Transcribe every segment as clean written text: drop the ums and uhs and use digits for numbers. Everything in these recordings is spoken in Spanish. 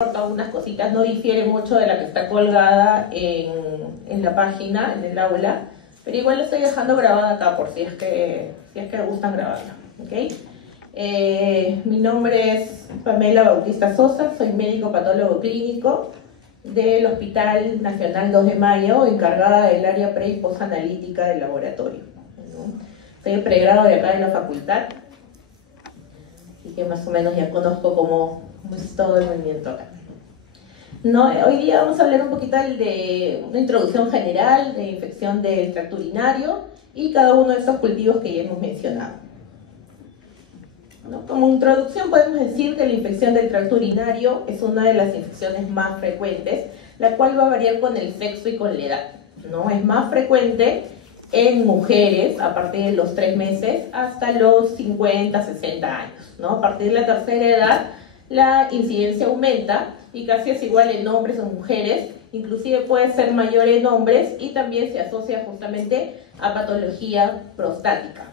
algunas cositas, no difiere mucho de la que está colgada en la página, en el aula, pero igual lo estoy dejando grabada acá por si es que gustan grabarla, ¿ok? Mi nombre es Pamela Bautista Sosa, soy médico patólogo clínico del Hospital Nacional 2 de Mayo, encargada del área pre- y posanalítica del laboratorio, ¿no? Soy el pregrado de acá de la facultad, así que más o menos ya conozco cómo es todo el movimiento acá. No, hoy día vamos a hablar un poquito de una introducción general de infección del tracto urinario y cada uno de estos cultivos que ya hemos mencionado. ¿No? Como introducción podemos decir que la infección del tracto urinario es una de las infecciones más frecuentes, la cual va a variar con el sexo y con la edad, ¿no? Es más frecuente en mujeres a partir de los 3 meses hasta los 50, 60 años, ¿no? A partir de la tercera edad la incidencia aumenta y casi es igual en hombres o mujeres, inclusive puede ser mayor en hombres y también se asocia justamente a patología prostática.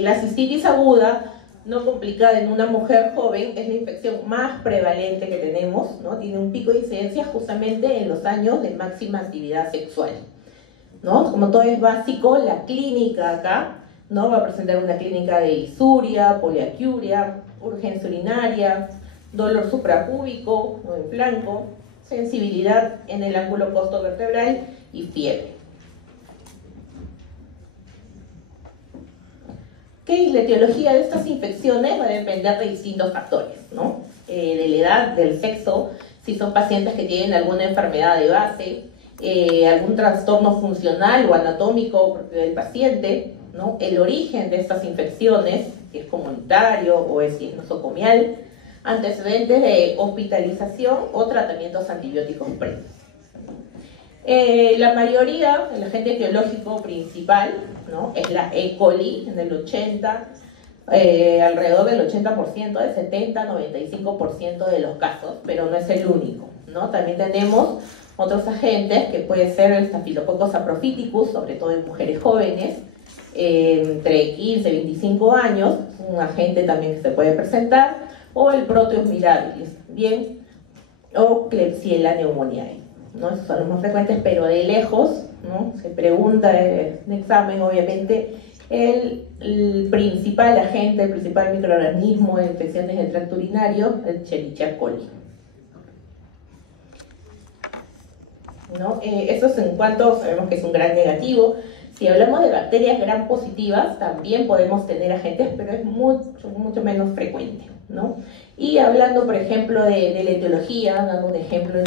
La cistitis aguda no complicada en una mujer joven es la infección más prevalente que tenemos, ¿no? Tiene un pico de incidencia justamente en los años de máxima actividad sexual, ¿no? Como todo es básico, la clínica acá, ¿no? Va a presentar una clínica de disuria, poliaquiuria, urgencia urinaria, dolor suprapúbico o en flanco, sensibilidad en el ángulo costovertebral y fiebre. ¿Qué? La etiología de estas infecciones va a depender de distintos factores, ¿no? De la edad, del sexo, si son pacientes que tienen alguna enfermedad de base, algún trastorno funcional o anatómico del paciente, ¿no? El origen de estas infecciones, si es comunitario o si es nosocomial, antecedentes de hospitalización o tratamientos antibióticos previos. La mayoría, el agente etiológico principal, ¿no? Es la E. coli en el 80, alrededor del 80%, del 70-95% de los casos, pero no es el único, ¿no? También tenemos otros agentes que puede ser el Staphylococcus saprophyticus, sobre todo en mujeres jóvenes, entre 15 y 25 años, un agente también que se puede presentar, o el Proteus mirabilis, bien, o Klebsiella pneumoniae, ¿no? Esos son los más frecuentes, pero de lejos, ¿no? Se pregunta en examen, obviamente, el principal agente, el principal microorganismo de infecciones del tracto urinario, el Escherichia coli, ¿no? Eso es en cuanto sabemos que es un gran negativo. Si hablamos de bacterias gram positivas, también podemos tener agentes, pero es mucho menos frecuente, ¿no? Y hablando, por ejemplo, de la etiología, dando un ejemplo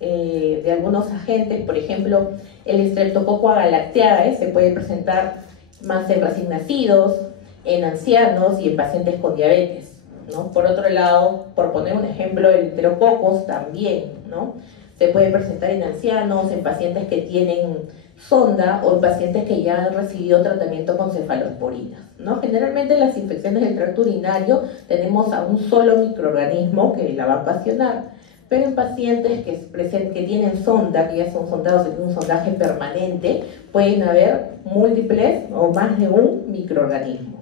de algunos agentes, por ejemplo, el Streptococcus agalactiae se puede presentar más en recién nacidos, en ancianos y en pacientes con diabetes, ¿no? Por otro lado, por poner un ejemplo, el Enterococcus también, ¿no? Se puede presentar en ancianos, en pacientes que tienen sonda o en pacientes que ya han recibido tratamiento con cefalosporinas, ¿no? Generalmente en las infecciones del tracto urinario tenemos a un solo microorganismo que la va a ocasionar, pero en pacientes que tienen sonda, que ya son sondados, que tienen un sondaje permanente, pueden haber múltiples o más de un microorganismo.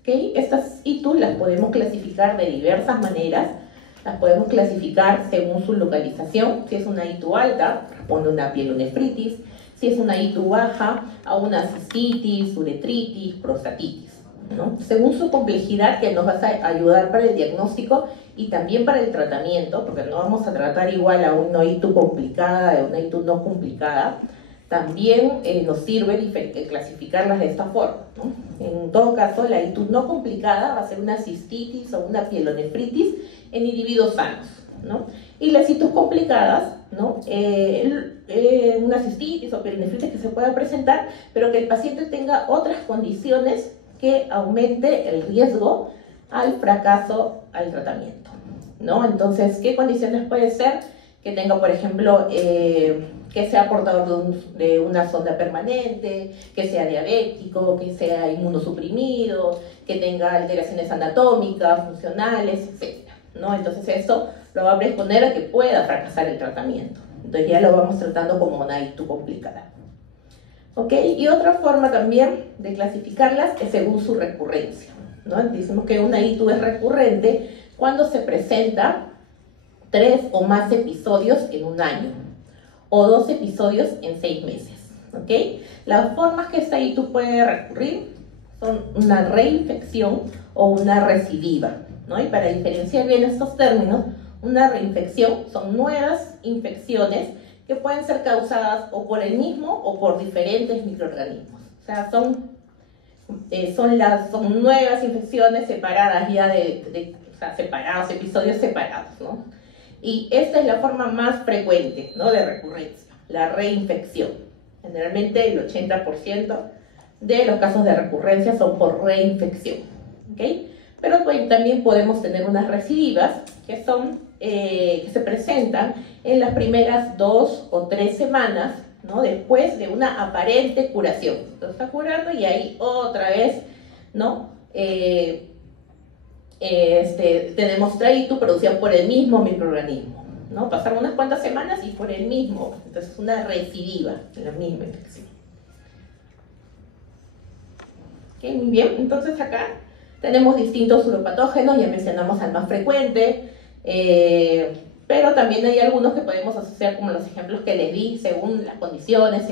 ¿Okay? Estas ITU las podemos clasificar de diversas maneras. Las podemos clasificar según su localización. Si es una ITU alta, responde a una pielonefritis. Si es una ITU baja, a una cistitis, uretritis, prostatitis, ¿no? Según su complejidad, que nos va a ayudar para el diagnóstico y también para el tratamiento, porque no vamos a tratar igual a una ITU complicada, a una ITU no complicada. También nos sirve clasificarlas de esta forma, ¿no? En todo caso, la ITU no complicada va a ser una cistitis o una pielonefritis en individuos sanos, ¿no? Y las ITUs complicadas, ¿no? Una cistitis o pielonefritis que se pueda presentar, pero que el paciente tenga otras condiciones que aumente el riesgo al fracaso al tratamiento, ¿no? Entonces, ¿qué condiciones puede ser? Que tenga, por ejemplo, que sea portador de una sonda permanente, que sea diabético, que sea inmunosuprimido, que tenga alteraciones anatómicas, funcionales, etc., ¿no? Entonces eso lo va a predisponer a que pueda fracasar el tratamiento. Entonces ya lo vamos tratando como una ITU complicada. ¿Ok? Y otra forma también de clasificarlas es según su recurrencia, ¿no? Decimos que una ITU es recurrente cuando se presenta 3 o más episodios en un año o 2 episodios en 6 meses, ¿ok? Las formas que esta ITU puede recurrir son una reinfección o una recidiva, ¿no? Y para diferenciar bien estos términos, una reinfección son nuevas infecciones que pueden ser causadas o por el mismo o por diferentes microorganismos. O sea, son nuevas infecciones separadas ya o sea, separados, episodios separados, ¿no? Y esta es la forma más frecuente, ¿no?, de recurrencia, la reinfección. Generalmente el 80% de los casos de recurrencia son por reinfección, ¿ok? Pero pues, también podemos tener unas recidivas que se presentan en las primeras 2 o 3 semanas, ¿no?, después de una aparente curación. Entonces está curando y ahí otra vez, ¿no?, tenemos otra ITU producida por el mismo microorganismo, ¿no? Pasaron unas cuantas semanas y por el mismo, entonces una recidiva de la misma infección. ¿Okay? Muy bien, entonces acá tenemos distintos uropatógenos, ya mencionamos al más frecuente, pero también hay algunos que podemos asociar, como los ejemplos que les di, según las condiciones,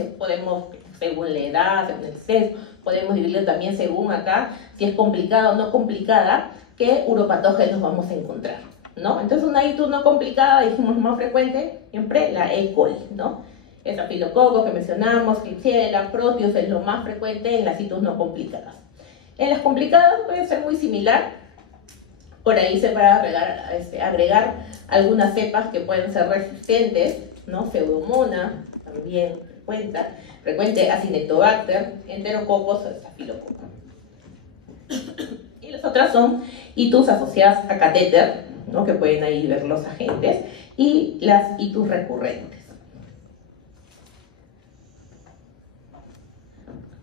según la edad, según el sexo, podemos dividirlo también según acá, si es complicada o no complicada, qué uropatógenos vamos a encontrar, ¿no? Entonces una ITU no complicada, dijimos más frecuente, siempre la E. coli, ¿no? Estafilococo que mencionamos, Klebsiella, Proteus es lo más frecuente en las ITUs no complicadas. En las complicadas puede ser muy similar, por ahí se va a agregar algunas cepas que pueden ser resistentes, ¿no? Pseudomonas, también frecuente Acinetobacter, Enterococos o Estafilococo. Y las otras son ITUs asociadas a catéter, ¿no?, que pueden ahí ver los agentes, y las ITUs recurrentes.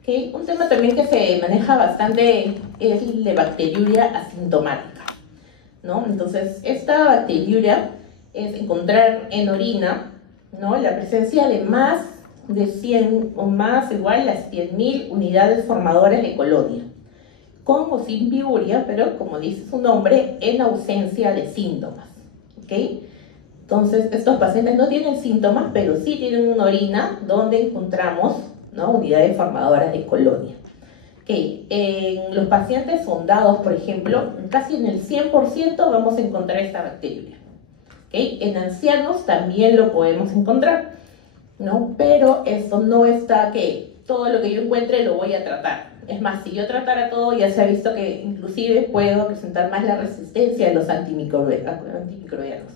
¿Okay? Un tema también que se maneja bastante es el de bacteriuria asintomática, ¿no? Entonces, esta bacteriuria es encontrar en orina, ¿no?, la presencia de más de 100 o más igual a 100.000 unidades formadoras de colonia, con o sin piuria, pero como dice su nombre, en ausencia de síntomas, ¿ok? Entonces, estos pacientes no tienen síntomas, pero sí tienen una orina donde encontramos, ¿no?, unidades formadoras de colonia. Okay. En los pacientes sondados, por ejemplo, casi en el 100% vamos a encontrar esta bacteria. Okay. En ancianos también lo podemos encontrar, ¿no? Pero esto no está que todo lo que yo encuentre lo voy a tratar. Es más, si yo tratara todo, ya se ha visto que inclusive puedo presentar más la resistencia de los antimicrobianos.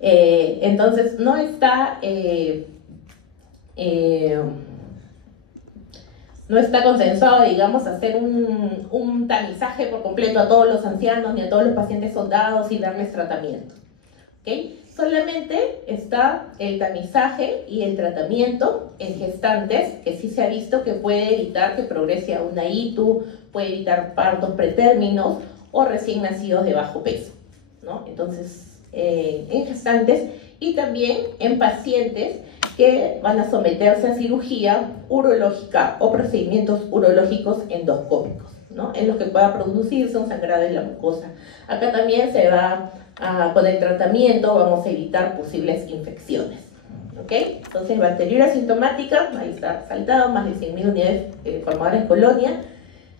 Entonces, no está consensuado, digamos, hacer un tamizaje por completo a todos los ancianos ni a todos los pacientes sondados y darles tratamiento. ¿Okay? Solamente está el tamizaje y el tratamiento en gestantes, que sí se ha visto que puede evitar que progrese a una ITU, puede evitar partos pretérminos o recién nacidos de bajo peso, ¿no? Entonces, en gestantes y también en pacientes que van a someterse a cirugía urológica o procedimientos urológicos endoscópicos, ¿no?, en los que pueda producirse un sangrado en la mucosa. Acá también se va con el tratamiento, vamos a evitar posibles infecciones. ¿Ok? Entonces, bacteriuria asintomática, ahí está saltado, más de 100.000 unidades formadoras de colonia,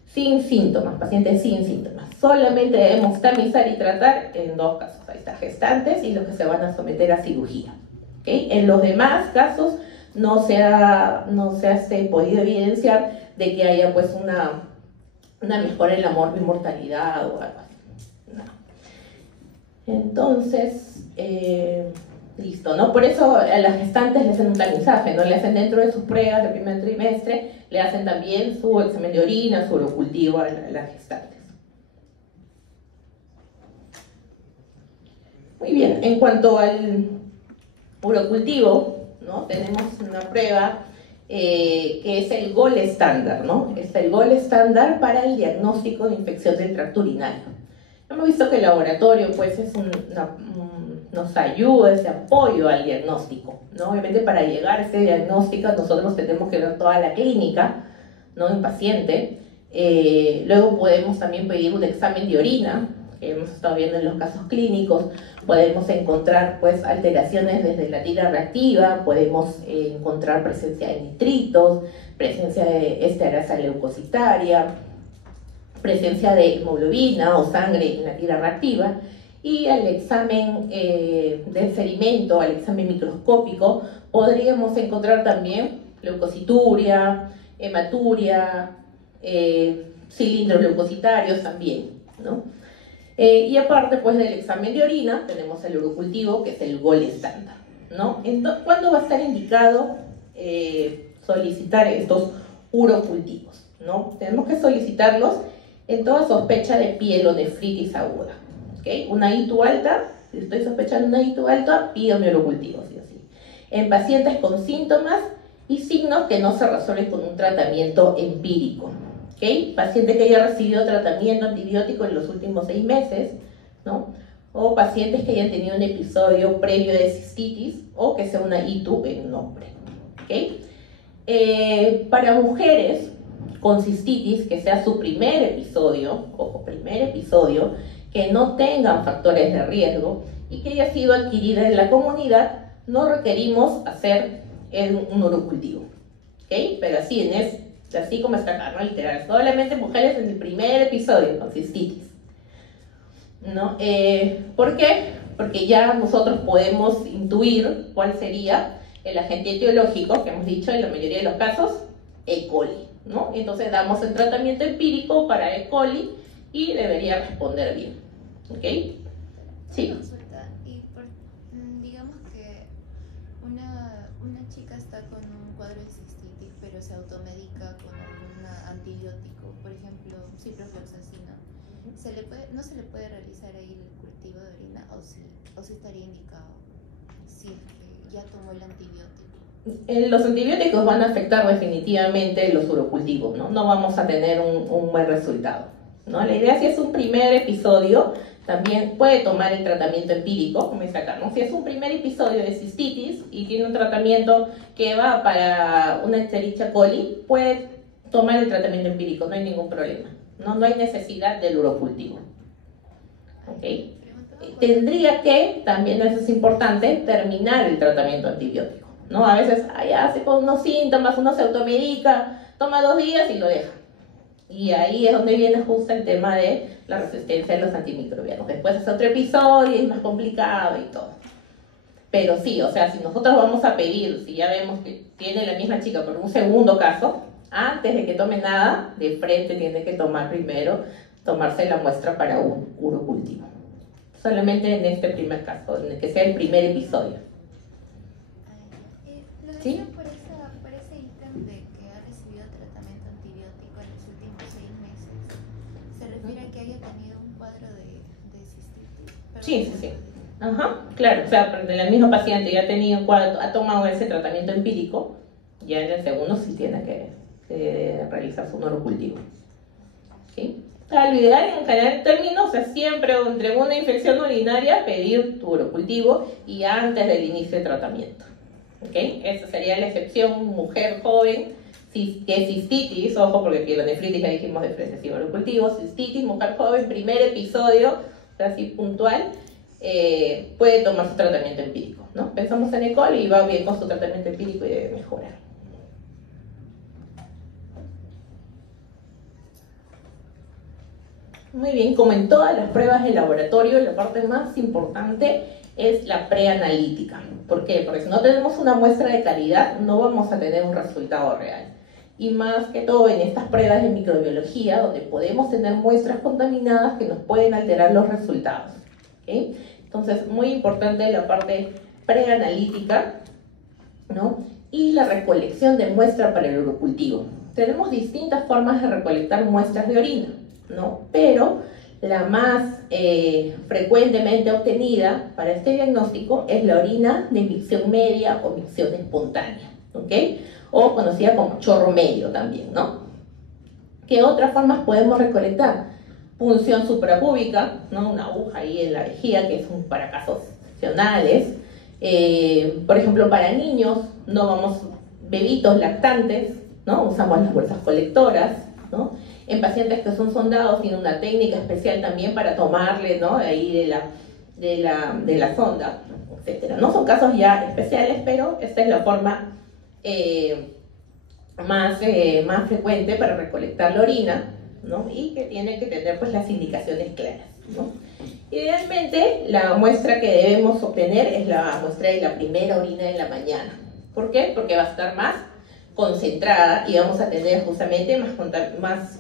sin síntomas, pacientes sin síntomas. Solamente debemos tamizar y tratar en 2 casos. Ahí está, gestantes y los que se van a someter a cirugía. ¿Okay? En los demás casos no se ha podido evidenciar de que haya pues una mejora en la mortalidad o algo así. No. Entonces, listo, ¿no? Por eso a las gestantes le hacen un tamizaje, ¿no? Le hacen dentro de sus pruebas del primer trimestre, le hacen también su examen de orina, su urocultivo a las gestantes. Muy bien, en cuanto al urocultivo, ¿no? Tenemos una prueba que es el gold estándar, ¿no? Es el gold estándar para el diagnóstico de infección del tracto urinario. Hemos visto que el laboratorio pues nos ayuda, ese apoyo al diagnóstico, ¿no? Obviamente para llegar a ese diagnóstico nosotros tenemos que ver toda la clínica, ¿no?, en paciente, Luego podemos también pedir un examen de orina, que hemos estado viendo en los casos clínicos. Podemos encontrar pues alteraciones desde la tira reactiva, podemos encontrar presencia de nitritos, presencia de esterasa leucocitaria, presencia de hemoglobina o sangre en la tira reactiva, y al examen del sedimento, al examen microscópico, podríamos encontrar también leucocituria, hematuria, cilindros leucocitarios también, ¿no? Y aparte pues del examen de orina, tenemos el urocultivo, que es el gol estándar, ¿no? Entonces, ¿cuándo va a estar indicado solicitar estos urocultivos, ¿no? Tenemos que solicitarlos en toda sospecha de pielonefritis aguda, ¿okay? Una ITU alta, si estoy sospechando una ITU alta, pido mi urocultivo, sí o sí. En pacientes con síntomas y signos que no se resuelven con un tratamiento empírico, ¿okay? Paciente que haya recibido tratamiento antibiótico en los últimos 6 meses, ¿no? O pacientes que hayan tenido un episodio previo de cistitis o que sea una ITU en un hombre, ¿okay? Para mujeres con cistitis, que sea su primer episodio, ojo, primer episodio, que no tengan factores de riesgo y que haya sido adquirida en la comunidad, no requerimos hacer un urocultivo, ¿okay? Pero así, así como está acá, ¿no? Literal, solamente mujeres en el primer episodio con cistitis, ¿no? ¿Por qué? Porque ya nosotros podemos intuir cuál sería el agente etiológico, que hemos dicho en la mayoría de los casos, E. coli, ¿no? Entonces damos el tratamiento empírico para E. coli y debería responder bien, ¿ok? Sí. Consulta, y digamos que una chica está con un cuadro de cistitis, pero se automedica con algún antibiótico, por ejemplo, ciprofloxacina. ¿No se le puede realizar ahí el cultivo de orina o si estaría indicado si es que ya tomó el antibiótico? Los antibióticos van a afectar definitivamente los urocultivos, ¿no? No vamos a tener un buen resultado, ¿no? La idea, si es un primer episodio, también puede tomar el tratamiento empírico, como dice acá, ¿no? Si es un primer episodio de cistitis y tiene un tratamiento que va para una Escherichia coli, puede tomar el tratamiento empírico, no hay ningún problema, ¿no? No hay necesidad del urocultivo, ¿ok? Tendría que, también eso es importante, terminar el tratamiento antibiótico, ¿no? A veces hace con unos síntomas, uno se automedica, toma 2 días y lo deja. Y ahí es donde viene justo el tema de la resistencia de los antimicrobianos. Después es otro episodio y es más complicado y todo. Pero sí, o sea, si nosotros vamos a pedir, si ya vemos que tiene la misma chica por un segundo caso, antes de que tome nada, de frente tiene que tomarse la muestra para un urocultivo. Solamente en este primer caso, en el que sea el primer episodio. ¿Sí? Por ese ítem de que ha recibido tratamiento antibiótico en los últimos 6 meses, ¿se refiere a que haya tenido un cuadro de cistitis? Sí. Ajá, claro, o sea, el mismo paciente ya ha tomado ese tratamiento empírico, ya en el segundo sí tiene que realizarse un urocultivo. ¿Sí? O sea, lo ideal en general términos es siempre entre una infección urinaria pedir tu urocultivo y antes del inicio de tratamiento. ¿Okay? Esa sería la excepción, mujer joven, que es cistitis, ojo, porque pielonefritis ya dijimos de frente, sí, urocultivo, cistitis, mujer joven, primer episodio, o sea, así puntual, puede tomar su tratamiento empírico, ¿no? Pensamos en E. coli y va bien con su tratamiento empírico y debe mejorar. Muy bien, como en todas las pruebas de laboratorio, la parte más importante es la preanalítica. ¿Por qué? Porque si no tenemos una muestra de calidad, no vamos a tener un resultado real. Y más que todo en estas pruebas de microbiología, donde podemos tener muestras contaminadas que nos pueden alterar los resultados, ¿okay? Entonces, muy importante la parte preanalítica, ¿no? Y la recolección de muestra para el urocultivo. Tenemos distintas formas de recolectar muestras de orina, ¿no? Pero la más frecuentemente obtenida para este diagnóstico es la orina de micción media o micción espontánea, ¿ok? O conocida como chorro medio también, ¿no? ¿Qué otras formas podemos recolectar? Punción suprapúbica, ¿no? Una aguja ahí en la vejiga, que es para casos excepcionales. Por ejemplo, para niños, bebitos lactantes, ¿no? Usamos las bolsas colectoras, ¿no? En pacientes que son sondados tiene una técnica especial también para tomarle, ¿no?, ahí de la sonda, etcétera. No son casos ya especiales, pero esta es la forma más frecuente para recolectar la orina, ¿no?, y que tiene que tener pues las indicaciones claras, ¿no? Idealmente, la muestra que debemos obtener es la muestra de la primera orina de la mañana. ¿Por qué? Porque va a estar más concentrada y vamos a tener justamente más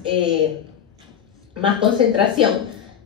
concentración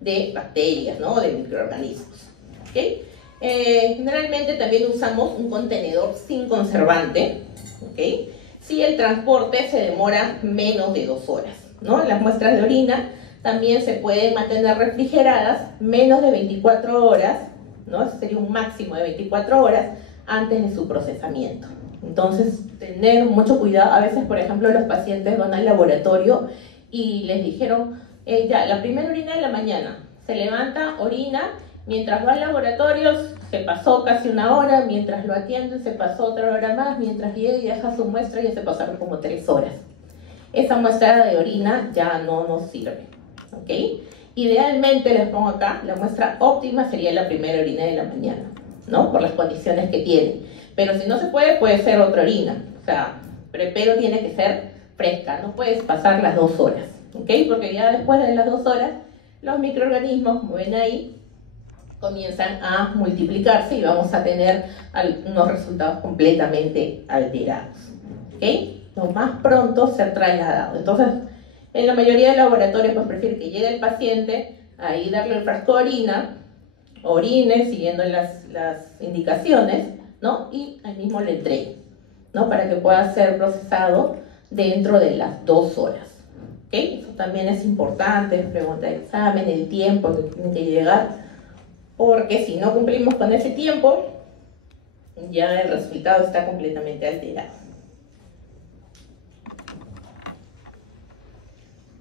de bacterias, ¿no?, de microorganismos. ¿Okay? Generalmente también usamos un contenedor sin conservante, ¿okay?, si el transporte se demora menos de 2 horas, ¿no? Las muestras de orina también se pueden mantener refrigeradas menos de 24 horas, ¿no? Eso sería un máximo de 24 horas antes de su procesamiento. Entonces, tener mucho cuidado. A veces, por ejemplo, los pacientes van al laboratorio y les dijeron, ya, la primera orina de la mañana, se levanta, orina, mientras va al laboratorio se pasó casi 1 hora, mientras lo atienden se pasó otra hora más, mientras llega y deja su muestra ya se pasaron como 3 horas. Esa muestra de orina ya no nos sirve, ¿ok? Idealmente, les pongo acá, la muestra óptima sería la primera orina de la mañana, ¿no?, por las condiciones que tiene. Pero si no se puede ser otra orina, o sea, pero tiene que ser fresca, no puedes pasar las 2 horas, ¿ok? Porque ya después de las 2 horas, los microorganismos, como ven ahí, comienzan a multiplicarse y vamos a tener unos resultados completamente alterados, ¿ok? Lo más pronto ser trasladado. Entonces, en la mayoría de laboratorios, pues prefiere que llegue el paciente, ahí darle el frasco de orina, orine siguiendo las indicaciones, ¿no?, y ahí mismo le entregue, ¿no?, para que pueda ser procesado dentro de las 2 horas. ¿Ok? Eso también es importante, pregunta de examen, el tiempo que tiene que llegar, porque si no cumplimos con ese tiempo, ya el resultado está completamente alterado.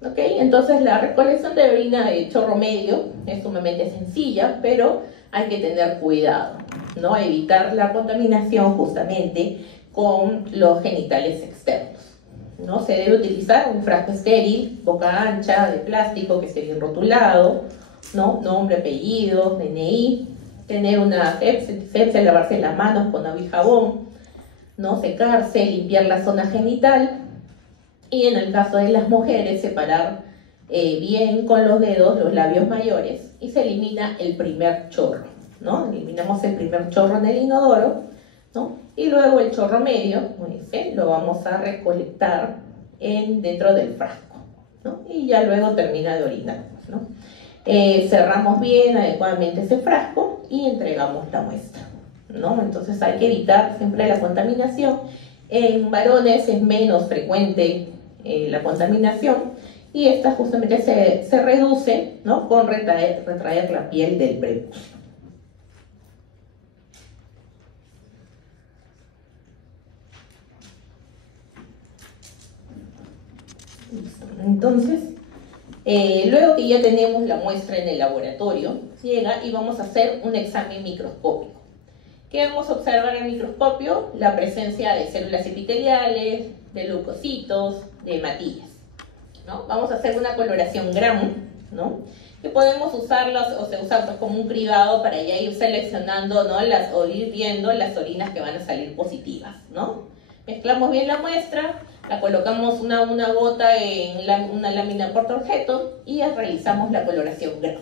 ¿Ok? Entonces la recolección de orina de chorro medio es sumamente sencilla, pero hay que tener cuidado, ¿no? Evitar la contaminación justamente con los genitales externos, ¿no? Se debe utilizar un frasco estéril, boca ancha, de plástico, que esté bien rotulado, ¿no? Nombre, apellido, DNI, tener una asepsia, lavarse las manos con agua y jabón, ¿no? Secarse, limpiar la zona genital y en el caso de las mujeres separar bien con los dedos los labios mayores y se elimina el primer chorro, ¿no? Eliminamos el primer chorro en el inodoro, ¿no? Y luego el chorro medio, lo vamos a recolectar dentro del frasco, ¿no? Y ya luego termina de orinar, ¿no? Cerramos bien adecuadamente ese frasco y entregamos la muestra, ¿no? Entonces hay que evitar siempre la contaminación. En varones es menos frecuente la contaminación y esta justamente se reduce, ¿no?, con retraer la piel del prepucio. Entonces, luego que ya tenemos la muestra en el laboratorio, llega y vamos a hacer un examen microscópico. ¿Qué vamos a observar en el microscopio? La presencia de células epiteliales, de leucocitos, de hematías, ¿no? Vamos a hacer una coloración Gram, ¿no?, que podemos usarlas o se usa pues como un cribado para ya ir seleccionando, ¿no?, o ir viendo las orinas que van a salir positivas, ¿no? Mezclamos bien la muestra, la colocamos una gota en una lámina portaobjeto y ya realizamos la coloración Gram,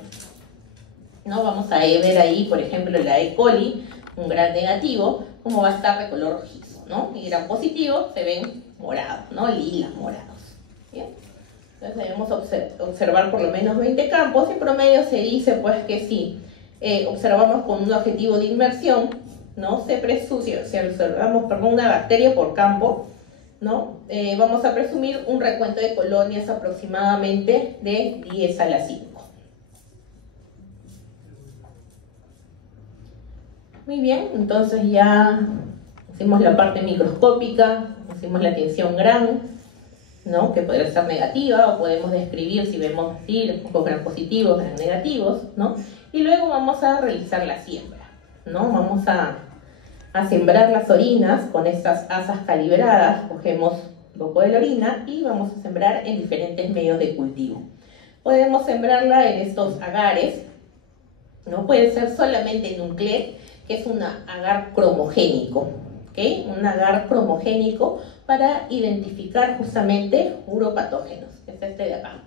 ¿no? Vamos a ver ahí, por ejemplo, la E. coli, un Gram negativo, como va a estar de color rojizo, ¿no? Y Gram positivo se ven morados, ¿no?, lilas, morados. ¿Bien? Entonces debemos observar por lo menos 20 campos y en promedio se dice pues que si observamos con un objetivo de inmersión, ¿no?, si observamos una bacteria por campo, ¿no?, vamos a presumir un recuento de colonias aproximadamente de 10 a la 5. Muy bien, entonces ya hicimos la parte microscópica, hicimos la tinción Gram, ¿no?, que podría ser negativa o podemos describir si vemos así los pocos Gram positivos, Gram negativos, ¿no? Y luego vamos a realizar la siembra, ¿no? Vamos a sembrar las orinas con estas asas calibradas, cogemos un poco de la orina y vamos a sembrar en diferentes medios de cultivo. Podemos sembrarla en estos agares, ¿no? Puede ser solamente en un clet, que es un agar cromogénico, ¿okay? Un agar cromogénico para identificar justamente uropatógenos, que es este de acá.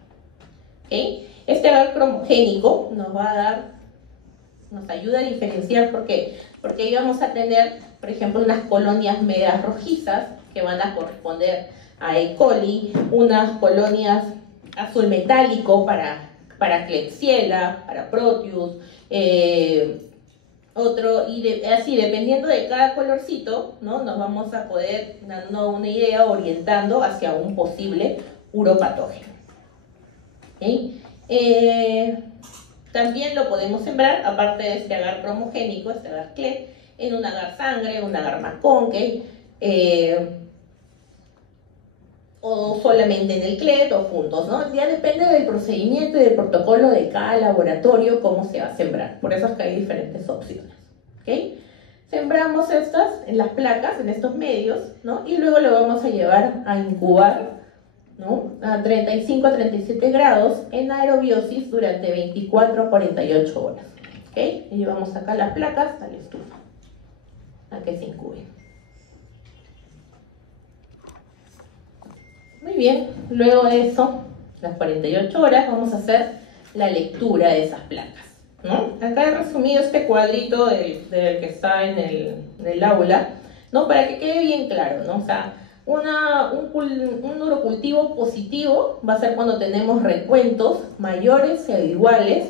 ¿Okay? Este agar cromogénico nos ayuda a diferenciar. ¿Por qué? Porque ahí vamos a tener, por ejemplo, unas colonias medias rojizas que van a corresponder a E. coli, unas colonias azul metálico para Klebsiella, para Proteus, así dependiendo de cada colorcito, ¿no? Nos vamos a poder dando una idea orientando hacia un posible uropatógeno. ¿Okay? También lo podemos sembrar, aparte de este agar cromogénico, este agar clet, en un agar sangre, un agar McConkey, o solamente en el clet o juntos, ¿no? Ya depende del procedimiento y del protocolo de cada laboratorio cómo se va a sembrar. Por eso es que hay diferentes opciones. ¿Okay? Sembramos estas en las placas, en estos medios, ¿no? Y luego lo vamos a llevar a incubar, ¿no? A 35 a 37 grados en aerobiosis durante 24 a 48 horas. ¿Okay? Y llevamos acá las placas a la estufa a que se incuben. Muy bien, luego de eso, las 48 horas, vamos a hacer la lectura de esas placas, ¿no? Acá he resumido este cuadrito del que está en el aula, ¿no? Para que quede bien claro, ¿no? O sea, un urocultivo positivo va a ser cuando tenemos recuentos mayores o iguales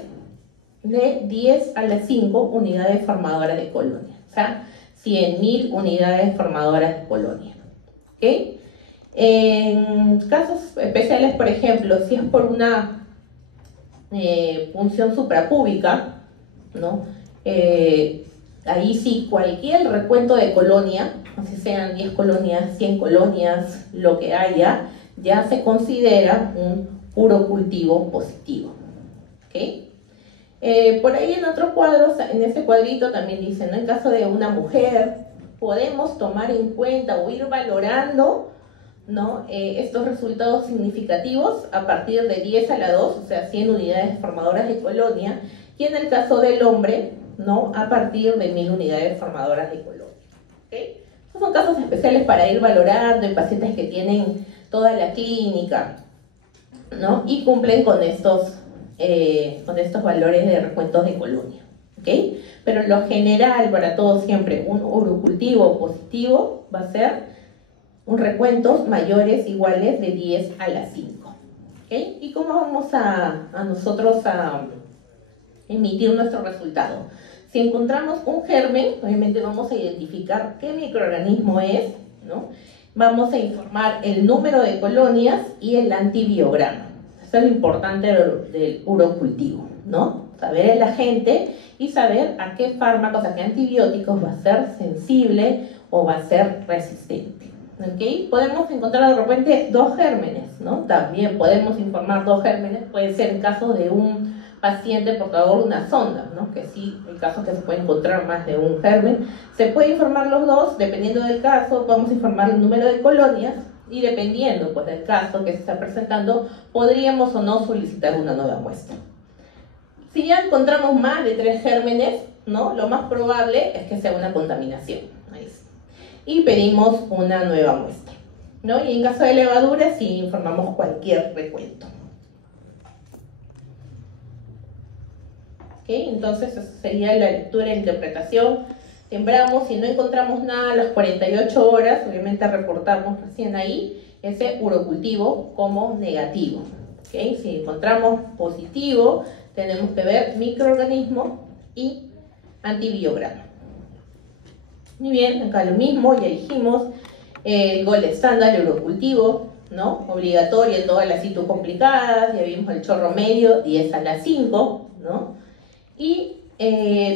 de 10 a la 5 unidades formadoras de colonia. O sea, 100.000 unidades formadoras de colonia. ¿Ok? En casos especiales, por ejemplo, si es por una punción suprapúbica, ¿no? Ahí sí, cualquier recuento de colonia, así sean 10 colonias, 100 colonias, lo que haya, ya se considera un urocultivo positivo. ¿Okay? Por ahí en otros cuadros, en este cuadrito también dicen, ¿no? En caso de una mujer, podemos tomar en cuenta o ir valorando, ¿no? Estos resultados significativos a partir de 10 a la 2, o sea, 100 unidades formadoras de colonia, y en el caso del hombre, ¿no? A partir de 1000 unidades formadoras de colonia. ¿Okay? Estos son casos especiales para ir valorando en pacientes que tienen toda la clínica, ¿no? Y cumplen con estos valores de recuentos de colonia. ¿Okay? Pero lo general para todos siempre, un urocultivo positivo va a ser un recuentos mayores iguales de 10 a la 5. ¿Okay? ¿Y cómo vamos a nosotros a emitir nuestro resultado? Si encontramos un germen, obviamente vamos a identificar qué microorganismo es, ¿no? Vamos a informar el número de colonias y el antibiograma. Eso es lo importante del urocultivo, ¿no? Saber el agente y saber a qué fármacos, a qué antibióticos va a ser sensible o va a ser resistente. ¿Okay? Podemos encontrar de repente 2 gérmenes, ¿no? También podemos informar 2 gérmenes, puede ser en caso de un paciente portador de una sonda, ¿no? Que sí, el caso es que se puede encontrar más de un germen. Se puede informar los 2, dependiendo del caso, podemos informar el número de colonias y dependiendo pues, del caso que se está presentando, podríamos o no solicitar una nueva muestra. Si ya encontramos más de 3 gérmenes, ¿no? Lo más probable es que sea una contaminación. Ahí sí. Y pedimos una nueva muestra, ¿no? Y en caso de levadura, sí informamos cualquier recuento. ¿Okay? Entonces, esa sería la lectura e interpretación. Sembramos, si no encontramos nada a las 48 horas, obviamente reportamos recién ahí ese urocultivo como negativo. ¿Okay? Si encontramos positivo, tenemos que ver microorganismo y antibiograma. Muy bien, acá lo mismo, ya dijimos, el gol estándar, el urocultivo, ¿no? Obligatorio en todas las situ complicadas, ya vimos el chorro medio, 10 a la 5, ¿no? Y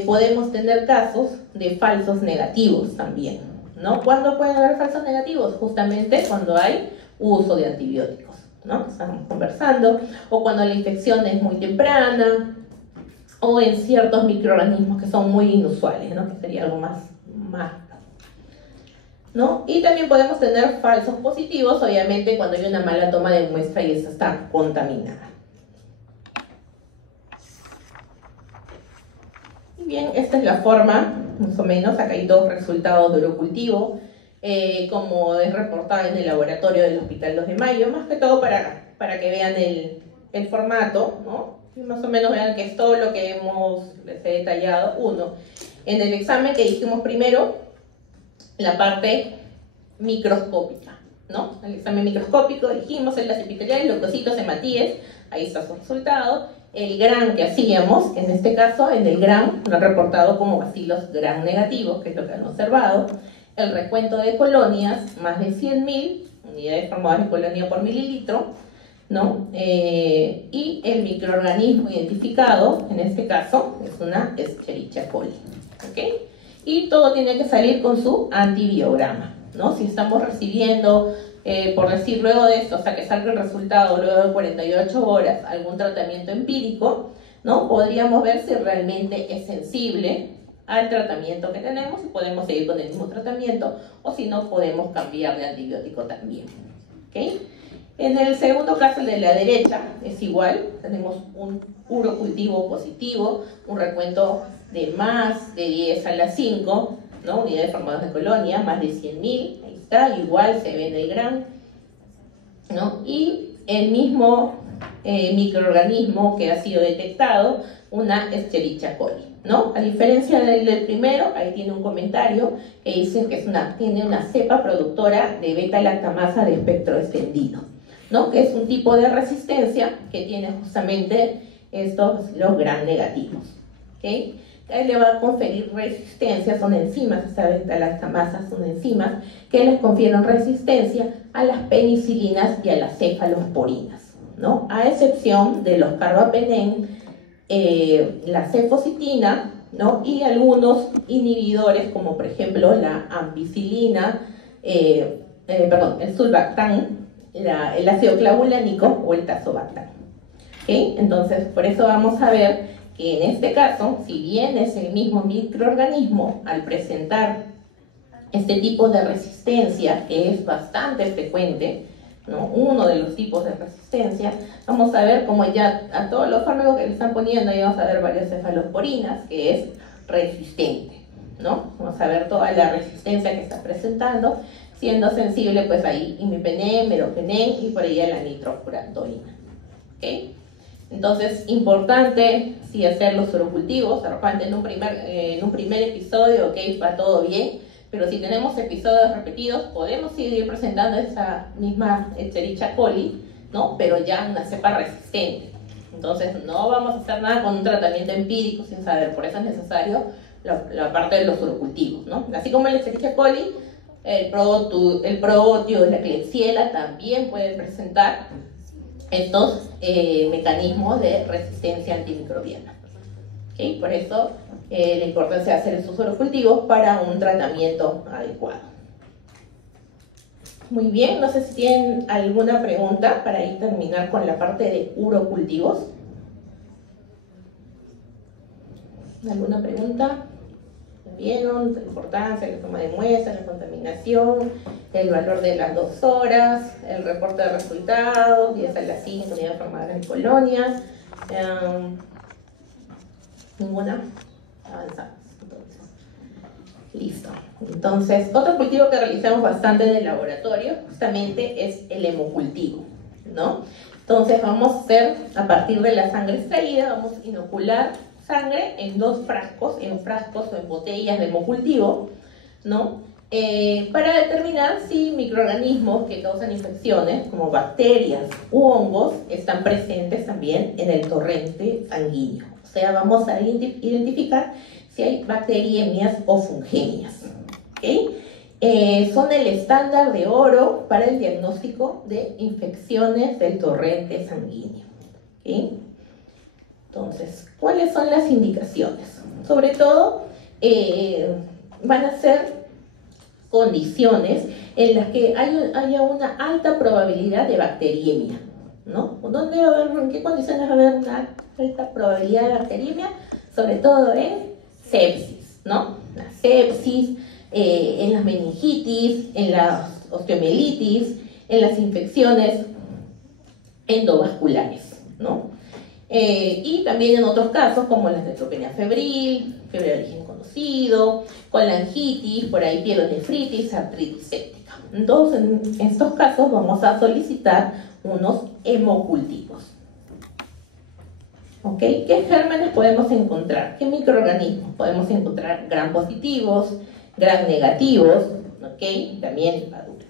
podemos tener casos de falsos negativos también, ¿no? ¿Cuándo pueden haber falsos negativos? Justamente cuando hay uso de antibióticos, ¿no? Estamos conversando, o cuando la infección es muy temprana, o en ciertos microorganismos que son muy inusuales, ¿no? Que sería algo más. ¿no? Y también podemos tener falsos positivos, obviamente, cuando hay una mala toma de muestra y esta está contaminada. Y bien, esta es la forma, más o menos. Acá hay dos resultados de urocultivo, como es reportado en el laboratorio del Hospital 2 de Mayo, más que todo para que vean el formato, ¿no? Y más o menos vean que es todo lo que les he detallado. Uno, en el examen que dijimos primero, la parte microscópica, ¿no? El examen microscópico, dijimos, células epiteliales, leucocitos, hematíes, ahí está su resultado. El GRAM que hacíamos, en este caso, en el GRAM, lo han reportado como bacilos GRAM negativos, que es lo que han observado. El recuento de colonias, más de 100.000 unidades formadas de colonia por mililitro, ¿no? Y el microorganismo identificado, en este caso, es una Escherichia coli, ¿ok? Y todo tiene que salir con su antibiograma, ¿no? Si estamos recibiendo, por decir, luego de esto, hasta que salga el resultado, luego de 48 horas, algún tratamiento empírico, ¿no? Podríamos ver si realmente es sensible al tratamiento que tenemos y podemos seguir con el mismo tratamiento, o si no, podemos cambiar de antibiótico también, ¿ok? En el segundo caso, el de la derecha, es igual. Tenemos un urocultivo positivo, un recuento de más de 10 a la 5, ¿no? Unidades formadas de colonia, más de 100.000, ahí está, igual se ve en el GRAM, ¿no? Y el mismo microorganismo que ha sido detectado, una Escherichia coli, ¿no? A diferencia del primero, ahí tiene un comentario que dice que tiene una cepa productora de beta-lactamasa de espectro extendido, ¿no? Que es un tipo de resistencia que tiene justamente los gram negativos, ¿ok? Ahí le va a conferir resistencia, son enzimas, esa beta-lactamasa son enzimas que les confieren resistencia a las penicilinas y a las cefalosporinas, ¿no? A excepción de los carbapenem, la cefocitina, ¿no? Y algunos inhibidores como por ejemplo la ampicilina, el sulbactam, el ácido clavulánico o el tazobactam, ¿okay? Entonces, por eso vamos a ver que en este caso, si bien es el mismo microorganismo, al presentar este tipo de resistencia, que es bastante frecuente, ¿no? Uno de los tipos de resistencia, vamos a ver cómo ya a todos los fármacos que le están poniendo, ahí vamos a ver varias cefalosporinas, que es resistente, ¿no? Vamos a ver toda la resistencia que está presentando, siendo sensible, pues ahí imipenem, meropenem y por ahí la nitrofurantoína, ¿ok? Entonces, importante, sí, hacer los urocultivos. De repente en un primer episodio, ok, va todo bien, pero si tenemos episodios repetidos, podemos seguir presentando esa misma Escherichia coli, ¿no? Pero ya una cepa resistente. Entonces, no vamos a hacer nada con un tratamiento empírico sin saber, por eso es necesario la parte de los urocultivos, ¿no? Así como el Escherichia coli, el probotio, la Klebsiella también pueden presentar estos mecanismos de resistencia antimicrobiana, ¿okay? Por eso la importancia de hacer estos urocultivos para un tratamiento adecuado. Muy bien, no sé si tienen alguna pregunta para ir terminar con la parte de urocultivos. ¿Alguna pregunta? ¿Vieron la importancia de la toma de muestras, la contaminación, el valor de las 2 horas, el reporte de resultados, 10 a las 5 unidades formadas en colonias? Ninguna. Avanzamos. Entonces, listo. Entonces, otro cultivo que realizamos bastante en el laboratorio justamente es el hemocultivo, ¿no? Entonces vamos a hacer, a partir de la sangre extraída, vamos a inocular sangre en 2 frascos, en frascos o en botellas de hemocultivo, ¿no? Para determinar si microorganismos que causan infecciones, como bacterias u hongos, están presentes también en el torrente sanguíneo. O sea, vamos a identificar si hay bacteriemias o fungemias, ¿okay? Son el estándar de oro para el diagnóstico de infecciones del torrente sanguíneo, ¿okay? Entonces, ¿cuáles son las indicaciones? Sobre todo, van a ser condiciones en las que haya una alta probabilidad de bacteriemia, ¿no? ¿Dónde va a haber, en qué condiciones va a haber una alta probabilidad de bacteriemia? Sobre todo en sepsis, ¿no? La sepsis, en las meningitis, en las osteomielitis, en las infecciones endovasculares, ¿no? Y también en otros casos como la neutropenia febril, fiebre de origen conocido, colangitis, por ahí pielonefritis, artritis séptica. Entonces, en estos casos vamos a solicitar unos hemocultivos. ¿Ok? ¿Qué gérmenes podemos encontrar? ¿Qué microorganismos? Podemos encontrar gram positivos, gram negativos, ¿ok? También levaduras.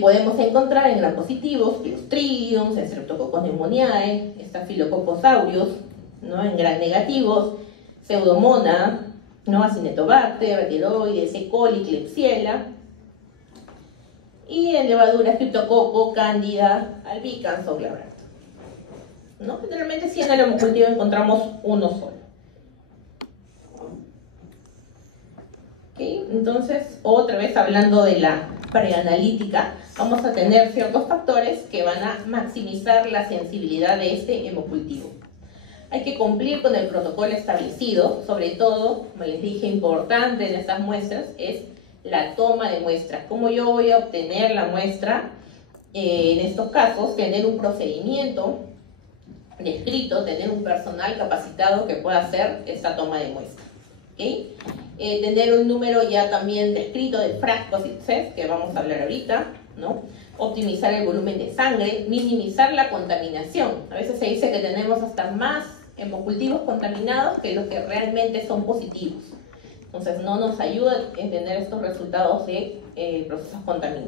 Podemos encontrar en gram positivos Clostridium, Streptococcus pneumoniae, Staphylococcus aureus, ¿no? En gram negativos Pseudomonas, ¿no? Acinetobacter, Bacteroides, E. coli, Klebsiella. Y en levaduras Cryptococcus, Candida, albicans o glabrata, ¿no? Generalmente si en el hemocultivo encontramos uno solo. ¿Okay? Entonces, otra vez hablando de la preanalítica, vamos a tener ciertos factores que van a maximizar la sensibilidad de este hemocultivo. Hay que cumplir con el protocolo establecido, sobre todo, como les dije, importante en estas muestras es la toma de muestras. ¿Cómo yo voy a obtener la muestra? En estos casos, tener un procedimiento descrito, tener un personal capacitado que pueda hacer esta toma de muestra. ¿Okay? Tener un número ya también descrito de frascos y sets, que vamos a hablar ahorita, ¿no? Optimizar el volumen de sangre, minimizar la contaminación. A veces se dice que tenemos hasta más hemocultivos contaminados que los que realmente son positivos. Entonces no nos ayuda en tener estos resultados de procesos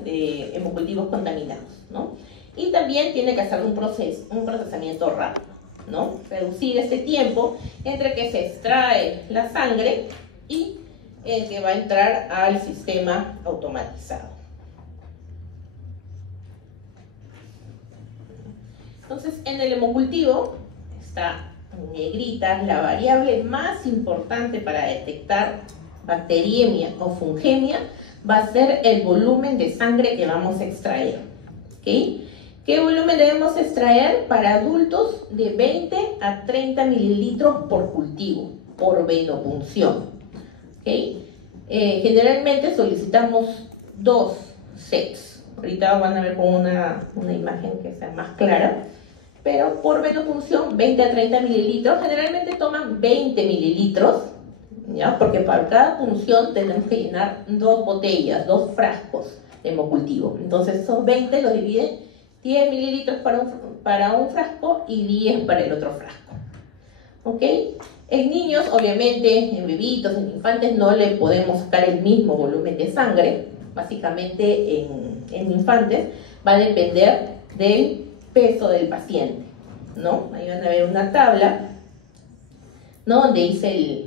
de hemocultivos contaminados, ¿no? Y también tiene que hacer un procesamiento rápido, ¿no? Reducir este tiempo entre que se extrae la sangre y el que va a entrar al sistema automatizado. Entonces, en el hemocultivo está en negrita la variable más importante para detectar bacteriemia o fungemia va a ser el volumen de sangre que vamos a extraer. ¿Okay? ¿Qué volumen debemos extraer? Para adultos de 20 a 30 mililitros por cultivo, por venopunción. ¿Okay? Generalmente solicitamos 2 sets. Ahorita van a ver con una imagen que sea más clara. Pero por venopunción, 20 a 30 mililitros. Generalmente toman 20 mililitros, ¿ya? Porque para cada punción tenemos que llenar 2 botellas, 2 frascos de hemocultivo. Entonces esos 20 los dividen 10 mililitros para un frasco y 10 para el otro frasco. ¿Ok? En niños, obviamente, en bebitos, en infantes, no le podemos sacar el mismo volumen de sangre. Básicamente, en infantes va a depender del peso del paciente, ¿no? Ahí van a ver una tabla, ¿no? Donde dice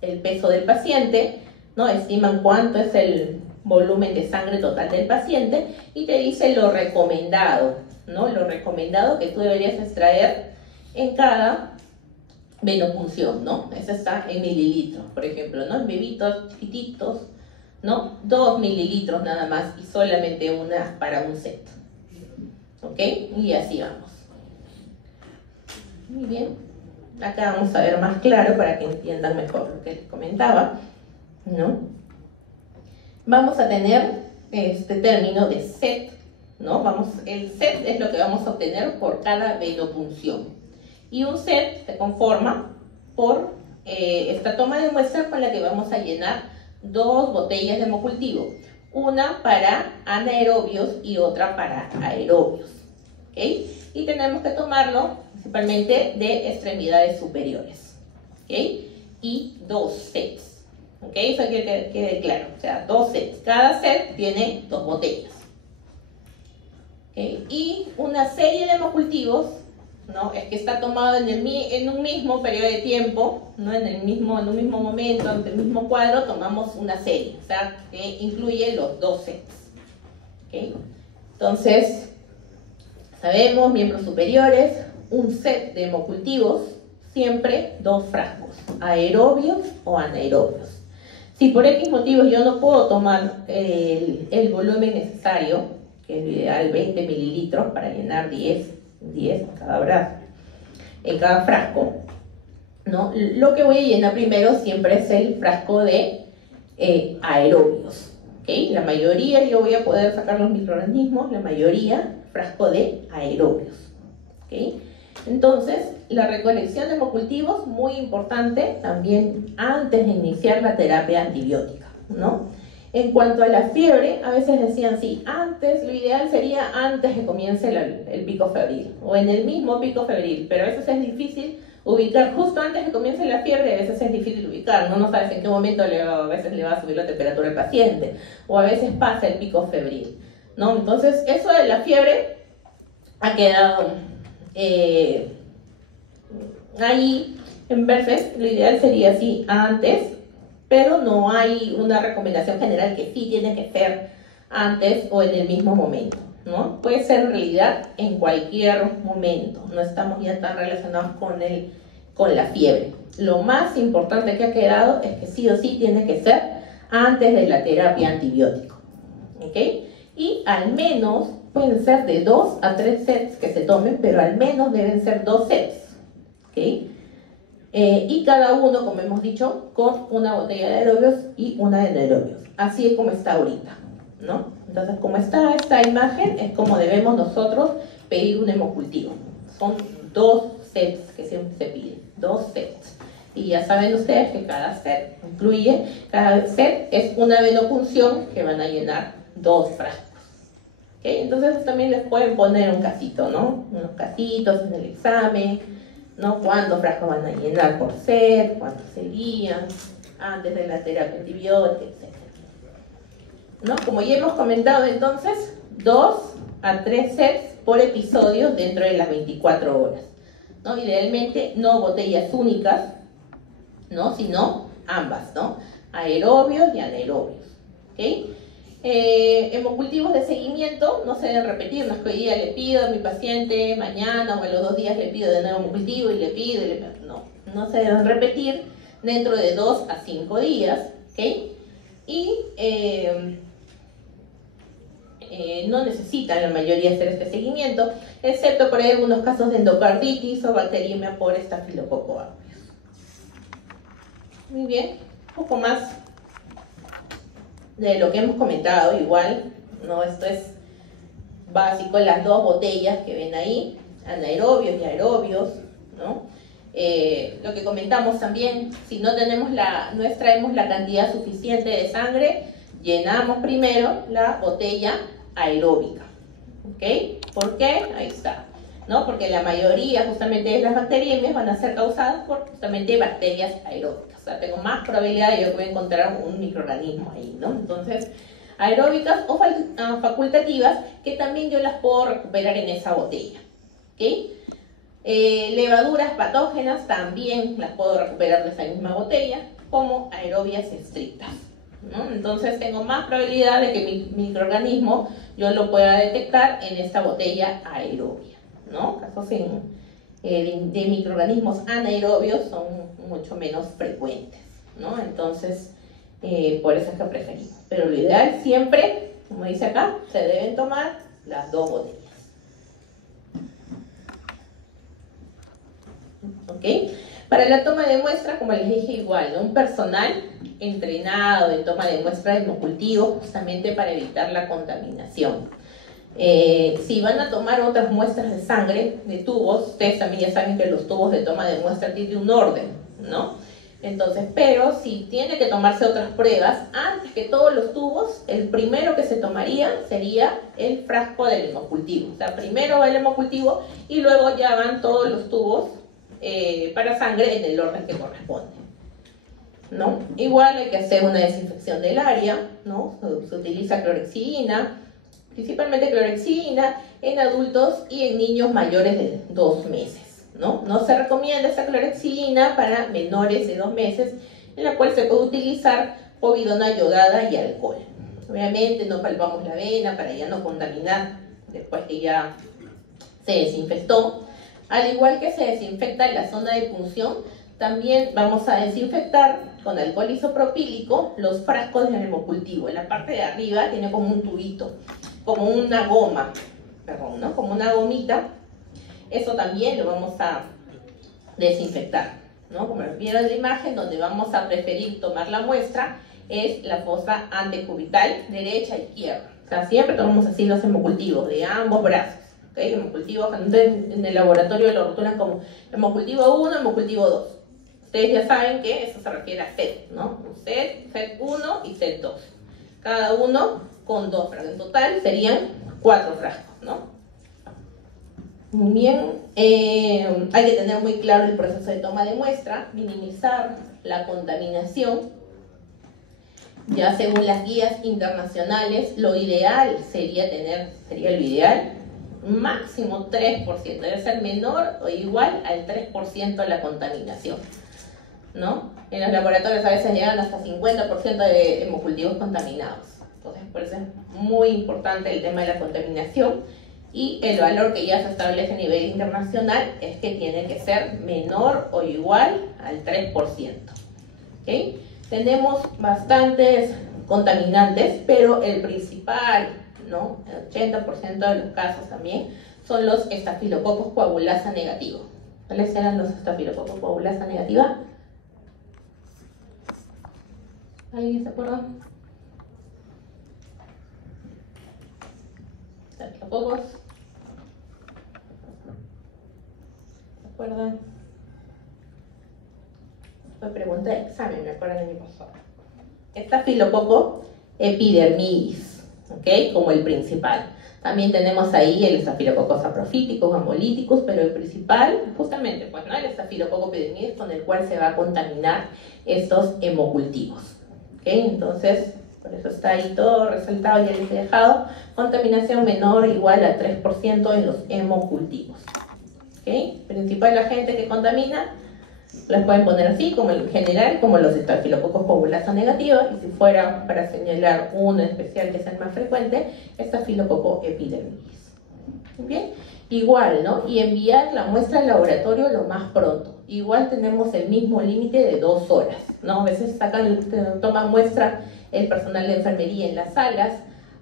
el peso del paciente, ¿no? Estiman cuánto es el volumen de sangre total del paciente y te dice lo recomendado, ¿no? Lo recomendado que tú deberías extraer en cada venopunción, ¿no? Esa está en mililitros, por ejemplo, ¿no? En bebitos chiquititos, ¿no? 2 mililitros nada más y solamente una para un set. ¿Ok? Y así vamos. Muy bien. Acá vamos a ver más claro para que entiendan mejor lo que les comentaba, ¿no? Vamos a tener este término de set, ¿no? El set es lo que vamos a obtener por cada venopunción. Y un set se conforma por esta toma de muestra con la que vamos a llenar 2 botellas de hemocultivo. Una para anaerobios y otra para aerobios. ¿Okay? Y tenemos que tomarlo principalmente de extremidades superiores. ¿Okay? Y 2 sets. ¿Okay? Eso quiere que quede claro. O sea, 2 sets. Cada set tiene 2 botellas. ¿Okay? Y una serie de hemocultivos, ¿no? Es que está tomado en un mismo periodo de tiempo, ¿no? En un mismo momento, en el mismo cuadro, tomamos una serie, o sea, que incluye los 2 sets. ¿Okay? Entonces, sabemos, miembros superiores, un set de hemocultivos, siempre 2 frascos, aerobios o anaerobios. Si por X motivos yo no puedo tomar el volumen necesario, que es lo ideal, 20 mililitros para llenar 10 en cada brazo, en cada frasco, ¿no? Lo que voy a llenar primero siempre es el frasco de aerobios. ¿Okay? La mayoría, yo voy a poder sacar los microorganismos, la mayoría frasco de aerobios. ¿Okay? Entonces, la recolección de hemocultivos, muy importante también antes de iniciar la terapia antibiótica, ¿no? En cuanto a la fiebre, a veces decían, sí, antes, lo ideal sería antes que comience el pico febril, o en el mismo pico febril, pero a veces es difícil ubicar justo antes de que comience la fiebre, a veces es difícil ubicar, ¿no? No sabes en qué momento a veces le va a subir la temperatura al paciente, o a veces pasa el pico febril, ¿no? Entonces, eso de la fiebre ha quedado ahí en veces, lo ideal sería así antes, pero no hay una recomendación general que sí tiene que ser antes o en el mismo momento, ¿no? Puede ser en realidad en cualquier momento, no estamos ya tan relacionados con la fiebre. Lo más importante que ha quedado es que sí o sí tiene que ser antes de la terapia antibiótica, ¿ok? Y al menos pueden ser de 2 a 3 sets que se tomen, pero al menos deben ser 2 sets, ¿ok? Y cada uno, como hemos dicho, con una botella de aerobios y una de anaerobios. Así es como está ahorita, ¿no? Entonces, como está esta imagen, es como debemos nosotros pedir un hemocultivo. Son 2 sets que siempre se piden, 2 sets. Y ya saben ustedes que cada set es una venopunción que van a llenar 2 frascos. ¿Okay? Entonces también les pueden poner un casito, ¿no? Unos casitos en el examen, ¿no? ¿Cuántos frascos van a llenar por set? ¿Cuántos serían? Antes de la terapia antibiótica, etc. ¿No? Como ya hemos comentado entonces, 2 a 3 sets por episodio dentro de las 24 horas. ¿No? Idealmente no botellas únicas, ¿no? Sino ambas, ¿no? Aerobios y anaerobios. ¿Okay? Hemocultivos de seguimiento no se deben repetir, no es que hoy día le pido a mi paciente, mañana o a los 2 días le pido de nuevo hemocultivo y le pido, no se deben repetir dentro de 2 a 5 días, ¿okay? Y no necesitan la mayoría hacer este seguimiento, excepto por ahí algunos casos de endocarditis o bacteriemia por estafilococo aureus. Muy bien, un poco más de lo que hemos comentado, igual, ¿no? Esto es básico, las 2 botellas que ven ahí, anaerobios y aerobios, ¿no? Lo que comentamos también, si no extraemos la cantidad suficiente de sangre, llenamos primero la botella aeróbica, ¿ok? ¿Por qué? Ahí está, ¿no? Porque la mayoría justamente de las bacteriemias van a ser causadas por justamente bacterias aeróbicas. O sea, tengo más probabilidad de que voy a encontrar un microorganismo ahí, ¿no? Entonces, aeróbicas o facultativas, que también yo las puedo recuperar en esa botella, ¿ok? Levaduras patógenas también las puedo recuperar de esa misma botella, como aerobias estrictas, ¿no? Entonces tengo más probabilidad de que mi microorganismo yo lo pueda detectar en esta botella aerobia, ¿no? Casos de microorganismos anaerobios son mucho menos frecuentes, ¿no? Entonces, por eso es que preferimos. Pero lo ideal siempre, como dice acá, se deben tomar las 2 botellas. ¿Ok? Para la toma de muestra, como les dije igual, ¿no? Un personal entrenado en toma de muestra de hemocultivo justamente para evitar la contaminación. Si van a tomar otras muestras de sangre, de tubos, ustedes también ya saben que los tubos de toma de muestra tienen un orden, ¿no? Entonces, pero si tiene que tomarse otras pruebas, antes que todos los tubos, el primero que se tomaría sería el frasco del hemocultivo. O sea, primero va el hemocultivo y luego ya van todos los tubos para sangre en el orden que corresponde, ¿no? Igual hay que hacer una desinfección del área, ¿no? Se utiliza clorexidina, principalmente clorexidina en adultos y en niños mayores de 2 meses, ¿no? No se recomienda esa clorexidina para menores de 2 meses, en la cual se puede utilizar povidona yodada y alcohol. Obviamente no palpamos la vena para ya no contaminar después que ya se desinfectó. Al igual que se desinfecta la zona de punción, también vamos a desinfectar con alcohol isopropílico los frascos del hemocultivo. En la parte de arriba tiene como un tubito, como una goma, perdón, ¿no? Como una gomita. Eso también lo vamos a desinfectar, ¿no? Como vieron en la imagen, donde vamos a preferir tomar la muestra es la fosa antecubital, derecha e izquierda. O sea, siempre tomamos así los hemocultivos de ambos brazos. ¿Okay? Hemocultivos, en el laboratorio lo rotulan como hemocultivo 1, hemocultivo 2. Ustedes ya saben que eso se refiere a set, ¿no? Set 1 y set 2. Cada uno con 2 frascos. En total serían 4 frascos, ¿no? Muy bien, hay que tener muy claro el proceso de toma de muestra, minimizar la contaminación. Ya según las guías internacionales, lo ideal sería lo ideal, máximo 3%, debe ser menor o igual al 3% la contaminación, ¿no? En los laboratorios a veces llegan hasta 50% de hemocultivos contaminados. Entonces, por eso es muy importante el tema de la contaminación, y el valor que ya se establece a nivel internacional es que tiene que ser menor o igual al 3%. ¿Okay? Tenemos bastantes contaminantes, pero el principal, ¿no? El 80% de los casos también son los estafilococos coagulasa negativos. ¿Cuáles eran los estafilococos coagulasa negativa? ¿Alguien se acuerda? Estafilococos. ¿Se acuerdan? Fue pregunta de examen, me acuerdo el año pasado. Estafilococo epidermidis, ¿ok? Como el principal. También tenemos ahí el estafilococo saprofíticos, gamolíticos, pero el principal, justamente, pues, ¿no? El estafilococo epidermidis, con el cual se va a contaminar estos hemocultivos. ¿Ok? Entonces, por eso está ahí todo resaltado, ya les he dejado. Contaminación menor o igual a 3% en los hemocultivos. ¿Ok? Principal agente que contamina, las pueden poner así, como en general, como los estafilococos coagulasa negativa, y si fuera para señalar uno especial que es el más frecuente, estafilococo epidermidis. ¿Bien? Igual, ¿no? Y enviar la muestra al laboratorio lo más pronto. Igual tenemos el mismo límite de 2 horas, ¿no? A veces toman muestra el personal de enfermería en las salas,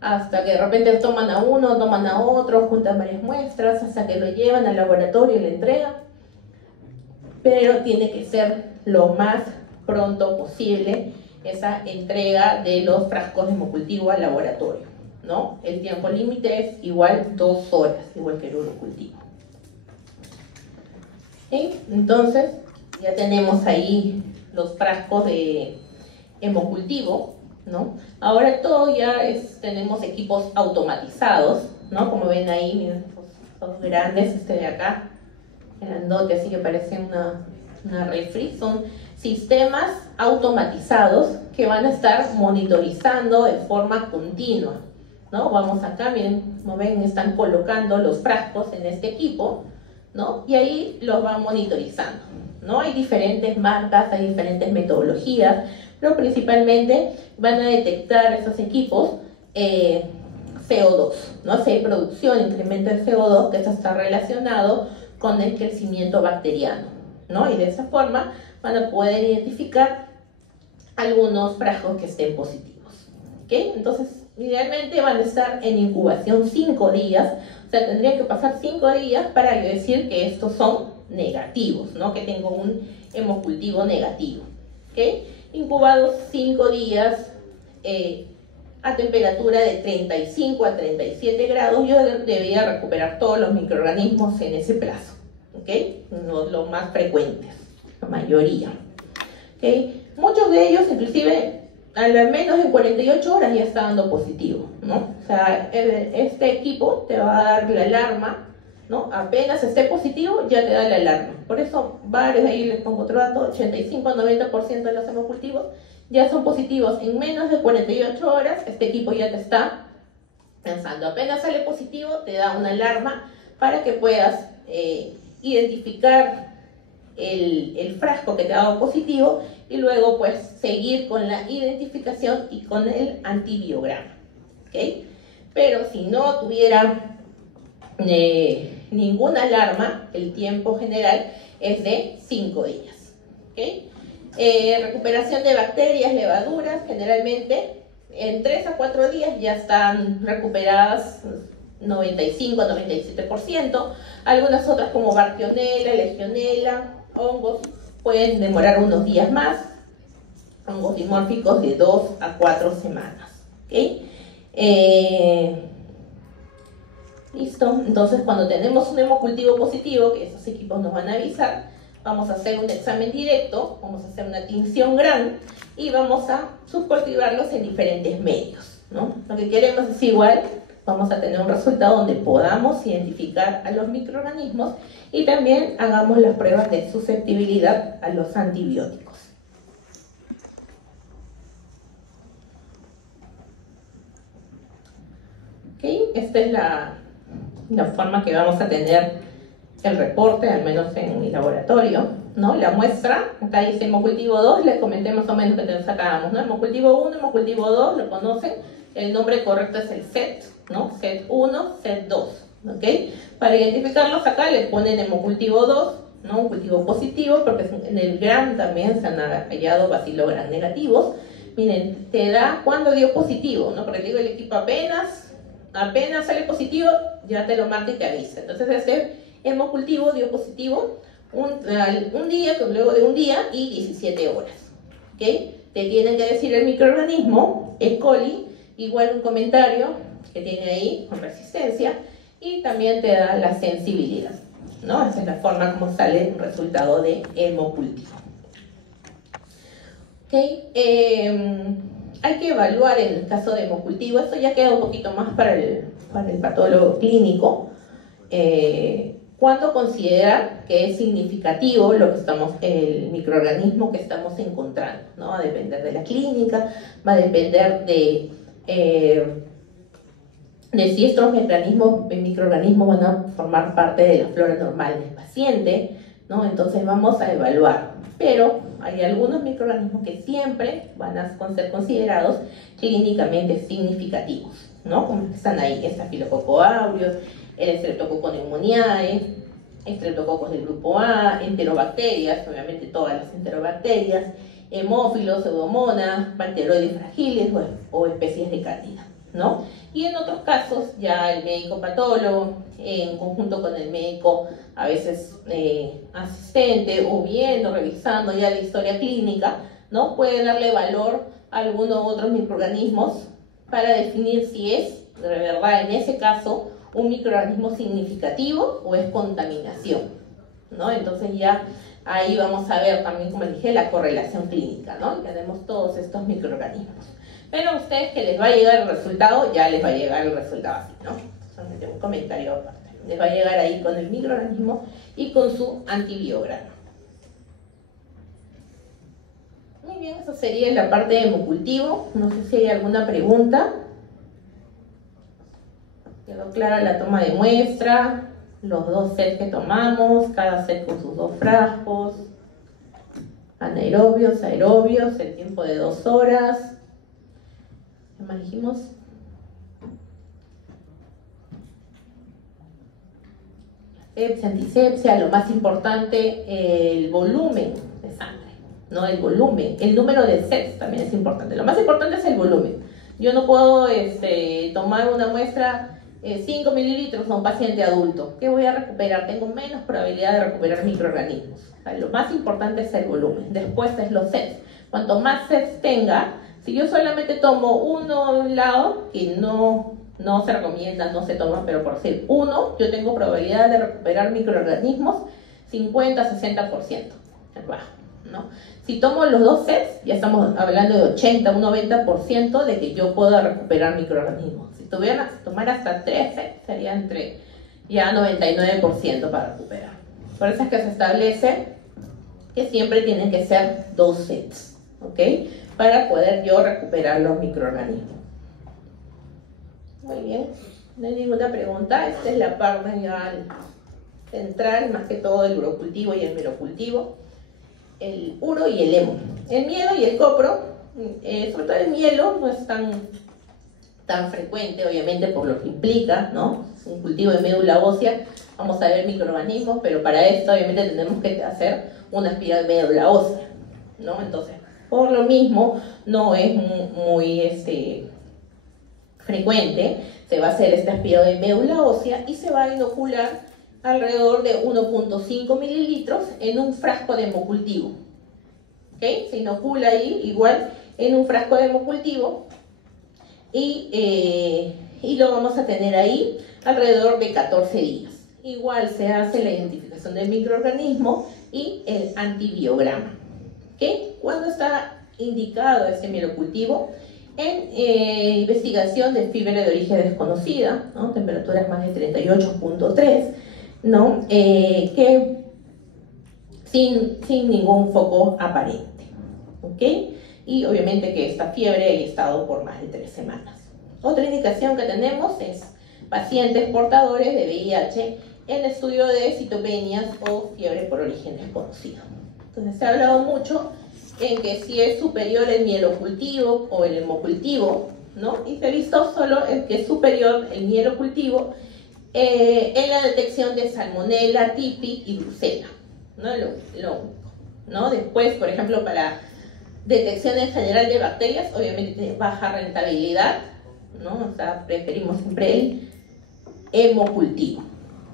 hasta que de repente toman a uno, toman a otro, juntan varias muestras, hasta que lo llevan al laboratorio y le entregan. Pero tiene que ser lo más pronto posible esa entrega de los frascos de hemocultivo al laboratorio, ¿no? El tiempo límite es igual 2 horas, igual que el urocultivo. ¿Sí? Entonces, ya tenemos ahí los frascos de hemocultivo, ¿no? Ahora todo ya tenemos equipos automatizados, ¿no? Como ven ahí, miren, estos grandes, este de acá, grandote, así que parece una refri. Son sistemas automatizados que van a estar monitorizando de forma continua, ¿no? Vamos acá, miren, como ven, están colocando los frascos en este equipo, ¿no? Y ahí los van monitorizando, ¿no? Hay diferentes marcas, hay diferentes metodologías, pero principalmente van a detectar esos equipos CO2, ¿no? Si hay producción, incremento de CO2, que eso está relacionado con el crecimiento bacteriano, ¿no? Y de esa forma van a poder identificar algunos frascos que estén positivos. ¿Ok? Entonces, idealmente van a estar en incubación 5 días, o sea, tendrían que pasar 5 días para yo decir que estos son negativos, ¿no? Que tengo un hemocultivo negativo. ¿Ok? Incubados 5 días a temperatura de 35 a 37 grados, yo debería recuperar todos los microorganismos en ese plazo, ¿ok? Los más frecuentes, la mayoría, ¿ok? Muchos de ellos, inclusive, al menos en 48 horas ya está dando positivo, ¿no? O sea, este equipo te va a dar la alarma, ¿no? Apenas esté positivo, ya te da la alarma. Por eso, varios, ahí les pongo otro dato, 85 a 90% de los hemocultivos ya son positivos en menos de 48 horas, este equipo ya te está lanzando. Apenas sale positivo, te da una alarma para que puedas identificar el frasco que te ha dado positivo y luego pues seguir con la identificación y con el antibiograma. ¿Okay? Pero si no tuviera ninguna alarma, el tiempo general es de 5 días. ¿Okay? Recuperación de bacterias, levaduras, generalmente en 3 a 4 días ya están recuperadas 95 a 97%. Algunas otras como Bartonella, Legionella, hongos pueden demorar unos días más, hongos dimórficos de 2 a 4 semanas. ¿Okay? Listo, entonces cuando tenemos un hemocultivo positivo, que esos equipos nos van a avisar, vamos a hacer un examen directo, vamos a hacer una tinción GRAN y vamos a subcultivarlos en diferentes medios, ¿no? Lo que queremos es igual, vamos a tener un resultado donde podamos identificar a los microorganismos y también hagamos las pruebas de susceptibilidad a los antibióticos. ¿Okay? Esta es la forma que vamos a tener el reporte, al menos en mi laboratorio, ¿no? La muestra, acá dice hemocultivo 2, les comenté más o menos que sacábamos, ¿no? Hemocultivo 1, hemocultivo 2, lo conocen, el nombre correcto es el SET, ¿no? SET 1, SET 2, ¿ok? Para identificarlos acá le ponen hemocultivo 2, ¿no? Un cultivo positivo, porque en el GRAM también se han hallado bacilo GRAM negativos. Miren, te da cuando dio positivo, ¿no? Porque digo, el equipo apenas sale positivo, ya te lo marca y te avisa. Entonces ese hemocultivo dio positivo un día, luego de un día y 17 horas. ¿Okay? Te tienen que decir el microorganismo, E. coli, igual un comentario que tiene ahí con resistencia, y también te da la sensibilidad, ¿no? Esa es la forma como sale el resultado de hemocultivo. ¿Okay? Hay que evaluar en el caso de hemocultivo, esto ya queda un poquito más para el patólogo clínico, cuando considera que es significativo el microorganismo que estamos encontrando, ¿no? Va a depender de la clínica, va a depender de si estos microorganismos van a formar parte de la flora normal del paciente, ¿no? Entonces vamos a evaluar, pero hay algunos microorganismos que siempre van a ser considerados clínicamente significativos, ¿no? Como están ahí, Staphylococcus aureus, el Streptococcus pneumoniae, estreptococos del grupo A, enterobacterias, obviamente todas las enterobacterias, hemófilos, pseudomonas, bacteroides fragiles o especies de cándida, ¿no? Y en otros casos ya el médico patólogo, en conjunto con el médico a veces asistente o viendo, revisando ya la historia clínica, ¿no? Puede darle valor a algunos otros microorganismos para definir si es de verdad en ese caso un microorganismo significativo o es contaminación, ¿no? Entonces ya ahí vamos a ver también, como dije, la correlación clínica, ¿no? Tenemos todos estos microorganismos. Pero a ustedes que les va a llegar el resultado, ya les va a llegar el resultado así, ¿no? Solamente un comentario aparte. Les va a llegar ahí con el microorganismo y con su antibiograma. Muy bien, eso sería la parte de hemocultivo. No sé si hay alguna pregunta. Quedó clara la toma de muestra, los 2 sets que tomamos, cada set con sus 2 frascos, anaerobios, aerobios, el tiempo de 2 horas. ¿Qué más dijimos? Sepsia, antisepsia, lo más importante, el volumen de sangre, ¿no? El volumen, el número de sets también es importante. Lo más importante es el volumen. Yo no puedo tomar una muestra 5 mililitros a un paciente adulto. ¿Qué voy a recuperar? Tengo menos probabilidad de recuperar microorganismos. O sea, lo más importante es el volumen. Después es los sets. Cuanto más sets tenga, si yo solamente tomo uno a un lado, que no se recomienda, no se toma, pero por decir uno, yo tengo probabilidad de recuperar microorganismos 50-60%. Es bajo, ¿no? Si tomo los 2 sets, ya estamos hablando de 80, un 90% de que yo pueda recuperar microorganismos. Si tuviera que tomar hasta 3 sets, sería entre ya 99% para recuperar. Por eso es que se establece que siempre tienen que ser 2 sets, ¿ok? Para poder yo recuperar los microorganismos. Muy bien, no hay ninguna pregunta. Esta es la parte ya central, más que todo el urocultivo y el merocultivo. El uro y el hemo. El mielo y el copro, sobre todo el mielo, no es tan frecuente, obviamente, por lo que implica, ¿no? Un cultivo de médula ósea, vamos a ver microorganismos, pero para esto, obviamente, tenemos que hacer una espiral de médula ósea, ¿no? Entonces, por lo mismo, no es muy frecuente. Se va a hacer esta espiral de médula ósea y se va a inocular alrededor de 1.5 mililitros en un frasco de hemocultivo. ¿Okay? Se inocula ahí igual en un frasco de hemocultivo y lo vamos a tener ahí alrededor de 14 días. Igual se hace la identificación del microorganismo y el antibiograma. ¿Okay? ¿Cuándo está indicado ese mielocultivo? En investigación de fiebre de origen desconocida, ¿no? Temperaturas más de 38.3, ¿no? Que sin ningún foco aparente. ¿Okay? Y obviamente que esta fiebre haya estado por más de 3 semanas. Otra indicación que tenemos es pacientes portadores de VIH en estudio de citopenias o fiebre por origen desconocido. Entonces se ha hablado mucho en que si es superior el mielocultivo o el hemocultivo, ¿no? Y se ha visto solo el que es superior el mielocultivo en la detección de salmonella, tipi y brucela, ¿no? Lo único, ¿no? Después, por ejemplo, para detección en general de bacterias, obviamente tiene baja rentabilidad, ¿no? O sea, preferimos siempre el hemocultivo.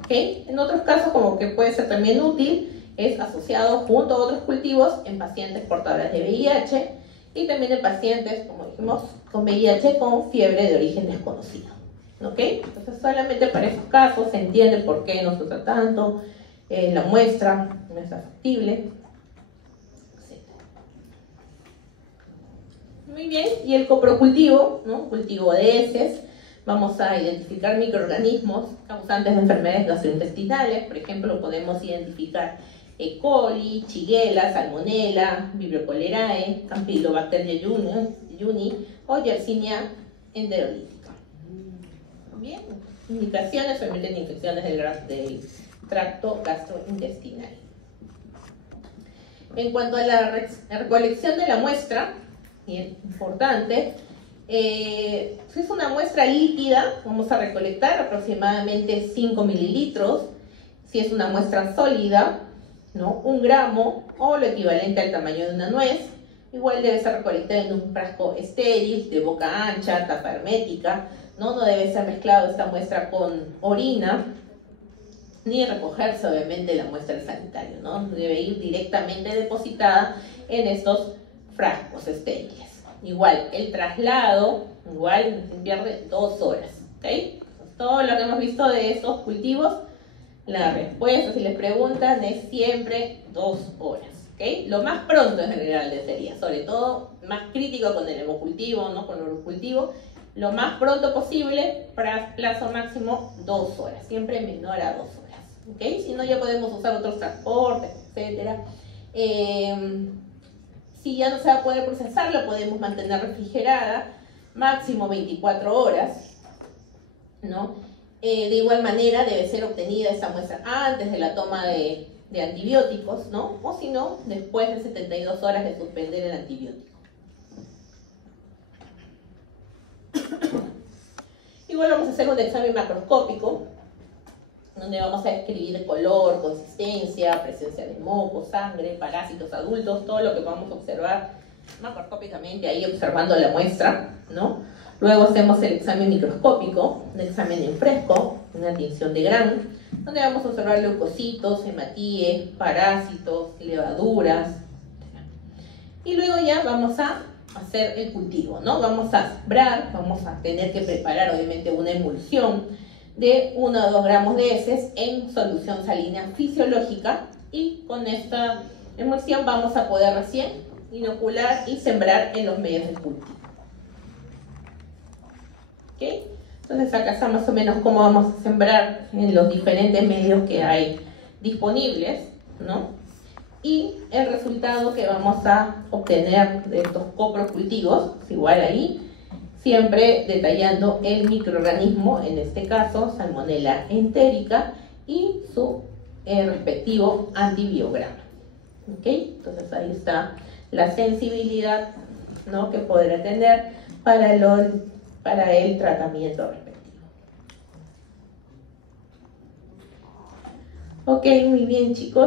¿Okay? En otros casos, como que puede ser también útil, es asociado junto a otros cultivos en pacientes portadores de VIH y también en pacientes, como dijimos, con VIH con fiebre de origen desconocido. ¿Okay? Entonces, solamente para esos casos se entiende por qué no se usa tanto, la muestra no es factible. Muy bien, y el coprocultivo, ¿no? Cultivo de heces. Vamos a identificar microorganismos causantes de enfermedades gastrointestinales. Por ejemplo, podemos identificar E. coli, Shigella, Salmonella, Vibrio cholerae, Campylobacter jejuni o Yersinia enterolítica. Bien, indicaciones obviamente de infecciones del tracto gastrointestinal. En cuanto a la recolección de la muestra, bien importante, si es una muestra líquida, vamos a recolectar aproximadamente 5 mililitros. Si es una muestra sólida, ¿no? 1 gramo o lo equivalente al tamaño de una nuez. Igual debe ser recolectada en un frasco estéril, de boca ancha, tapa hermética, ¿no? No debe ser mezclado esta muestra con orina, ni recogerse obviamente la muestra del sanitario, ¿no? Debe ir directamente depositada en estos frascos estériles. Igual, el traslado, igual se pierde 2 horas, ¿ok? Todo lo que hemos visto de estos cultivos, la respuesta, si les preguntan, es siempre 2 horas, ¿ok? Lo más pronto en general sería, sobre todo más crítico con el hemocultivo, ¿no? Con el urocultivo, lo más pronto posible, para plazo máximo 2 horas, siempre menor a 2 horas, ¿ok? Si no, ya podemos usar otros transportes, etcétera. Si ya no se va a poder procesar, lo podemos mantener refrigerada, máximo 24 horas, ¿no? De igual manera debe ser obtenida esa muestra antes de la toma de antibióticos, ¿no? O si no, después de 72 horas de suspender el antibiótico. Igual vamos a hacer un examen macroscópico, donde vamos a describir color, consistencia, presencia de moco, sangre, parásitos adultos, todo lo que vamos a observar macroscópicamente ahí observando la muestra, ¿no? Luego hacemos el examen microscópico, un examen en fresco, una tinción de Gram, donde vamos a observar leucocitos, hematíes, parásitos, levaduras. Y luego ya vamos a hacer el cultivo, ¿no? Vamos a sembrar, vamos a tener que preparar obviamente una emulsión de 1 o 2 gramos de heces en solución salina fisiológica, y con esta emulsión vamos a poder recién inocular y sembrar en los medios de cultivo. ¿Okay? Entonces acá está más o menos cómo vamos a sembrar en los diferentes medios que hay disponibles, ¿no? Y el resultado que vamos a obtener de estos coprocultivos, igual ahí, siempre detallando el microorganismo, en este caso Salmonella entérica, y su respectivo antibiograma. ¿Okay? Entonces ahí está la sensibilidad, ¿no? que podrá tener para el tratamiento respectivo. Ok, muy bien, chicos.